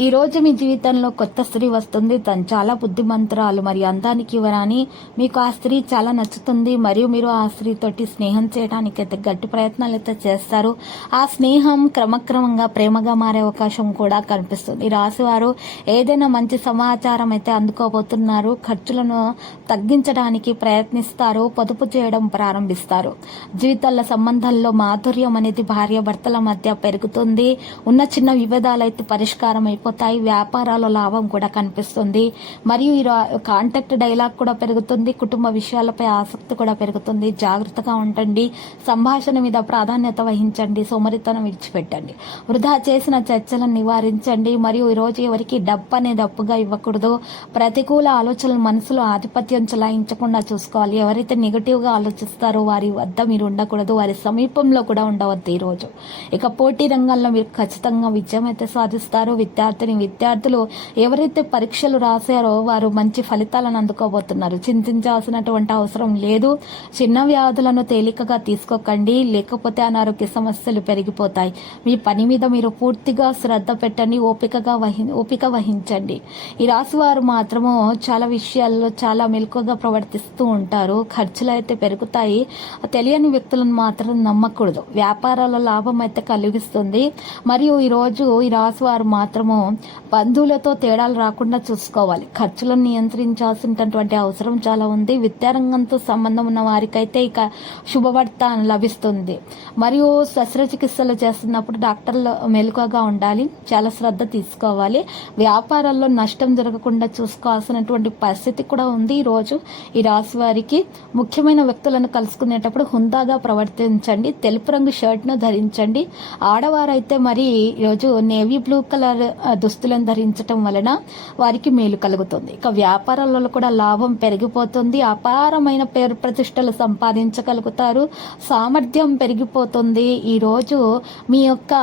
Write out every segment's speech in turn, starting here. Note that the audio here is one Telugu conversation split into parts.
ఈ రోజు మీ జీవితంలో కొత్త స్త్రీ వస్తుంది. తను చాలా బుద్ధిమంతురాలు మరియు అందానికి ఇవ్వరాని మీకు ఆ స్త్రీ చాలా నచ్చుతుంది. మరియు మీరు ఆ స్త్రీతోటి స్నేహం చేయడానికి అయితే గట్టి ప్రయత్నాలు అయితే చేస్తారు. ఆ స్నేహం క్రమక్రమంగా ప్రేమగా మారే అవకాశం కూడా కనిపిస్తుంది. ఈ రాశివారు ఏదైనా మంచి సమాచారం అయితే అందుకోబోతున్నారు. ఖర్చులను తగ్గించడానికి ప్రయత్నిస్తారు. పొదుపు చేయడం ప్రారంభిస్తారు. జీవితాల సంబంధాల్లో మాధుర్యం అనేది భార్య భర్తల మధ్య పెరుగుతుంది. ఉన్న చిన్న విభేదాలు అయితే పరిష్కారం పెరిగిపోతాయి వ్యాపారాల లాభం కూడా కనిపిస్తుంది. మరియు ఈ కాంటాక్ట్ డైలాగ్ కూడా పెరుగుతుంది. కుటుంబ విషయాలపై ఆసక్తి కూడా పెరుగుతుంది. జాగ్రత్తగా ఉండండి. సంభాషణ మీద ప్రాధాన్యత వహించండి. సోమరితనం విడిచిపెట్టండి. వృధా చేసిన చర్చలను నివారించండి. మరియు ఈ రోజు ఎవరికి డబ్బు అనేది అప్పుగా ఇవ్వకూడదు. ప్రతికూల ఆలోచనలు మనసులో ఆధిపత్యం చెలాయించకుండా చూసుకోవాలి. ఎవరైతే నెగిటివ్గా ఆలోచిస్తారో వారి వద్ద మీరు ఉండకూడదు. వారి సమీపంలో కూడా ఉండవద్దు ఈరోజు ఇక పోటీ రంగంలో మీరు ఖచ్చితంగా విజయం అయితే సాధిస్తారు. అతని విద్యార్థులు ఎవరైతే పరీక్షలు రాశారో వారు మంచి ఫలితాలను అందుకోబోతున్నారు. చింతించాల్సినటువంటి అవసరం లేదు. చిన్న వ్యాధులను తేలికగా తీసుకోకండి. లేకపోతే అనారోగ్య సమస్యలు పెరిగిపోతాయి. మీ పని మీద మీరు పూర్తిగా శ్రద్ధ పెట్టండి. ఓపికగా వహి ఓపిక వహించండి. ఈ రాశి వారు మాత్రము చాలా విషయాల్లో చాలా మెలకుగా ప్రవర్తిస్తూ ఉంటారు. ఖర్చులు అయితే పెరుగుతాయి. తెలియని వ్యక్తులను మాత్రం నమ్మకూడదు. వ్యాపారాల లాభం అయితే కలిగిస్తుంది. మరియు ఈరోజు ఈ రాశి వారు మాత్రము బంధువులతో తేడాలు రాకుండా చూసుకోవాలి. ఖర్చులను నియంత్రించాల్సినటువంటి అవసరం చాలా ఉంది. విద్యారంగంతో సంబంధం ఉన్న వారికైతే ఇక శుభవార్త లభిస్తుంది. మరియు శస్త్రచికిత్సలు చేస్తున్నప్పుడు డాక్టర్లు మెలకుగా ఉండాలి. చాలా శ్రద్ధ తీసుకోవాలి. వ్యాపారాల్లో నష్టం జరగకుండా చూసుకోవాల్సినటువంటి పరిస్థితి కూడా ఉంది. ఈరోజు ఈ రాశి వారికి ముఖ్యమైన వ్యక్తులను కలుసుకునేటప్పుడు హుందాగా ప్రవర్తించండి. తెలుపు రంగు షర్ట్ను ధరించండి. ఆడవారైతే మరి ఈరోజు నేవీ బ్లూ కలర్ దుస్తులను ధరించటం వలన వారికి మేలు కలుగుతుంది. ఇక వ్యాపారాలలో కూడా లాభం పెరిగిపోతుంది. అపారమైన పేరు ప్రతిష్టలు సంపాదించగలుగుతారు. సామర్థ్యం పెరిగిపోతుంది. ఈరోజు మీ యొక్క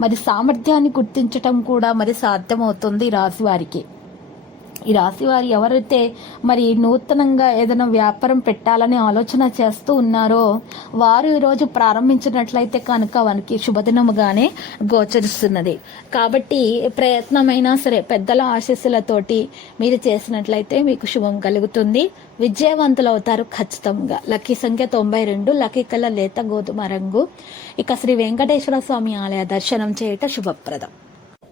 మరి సామర్థ్యాన్ని గుర్తించటం కూడా మరి సాధ్యమవుతుంది ఈ రాశి వారికి. ఈ రాశి వారు ఎవరైతే మరి నూతనంగా ఏదైనా వ్యాపారం పెట్టాలని ఆలోచన చేస్తూ ఉన్నారో వారు ఈరోజు ప్రారంభించినట్లయితే కనుక వారికి శుభదినముగానే గోచరిస్తున్నది. కాబట్టి ప్రయత్నమైనా సరే పెద్దల ఆశీస్సులతోటి మీరు చేసినట్లయితే మీకు శుభం కలుగుతుంది. విజయవంతులు అవుతారు ఖచ్చితంగా. లక్కీ సంఖ్య తొంభై రెండు లక్కీ కల లేత గోధుమ రంగు. ఇక శ్రీ వెంకటేశ్వర స్వామి ఆలయ దర్శనం చేయట శుభప్రదం.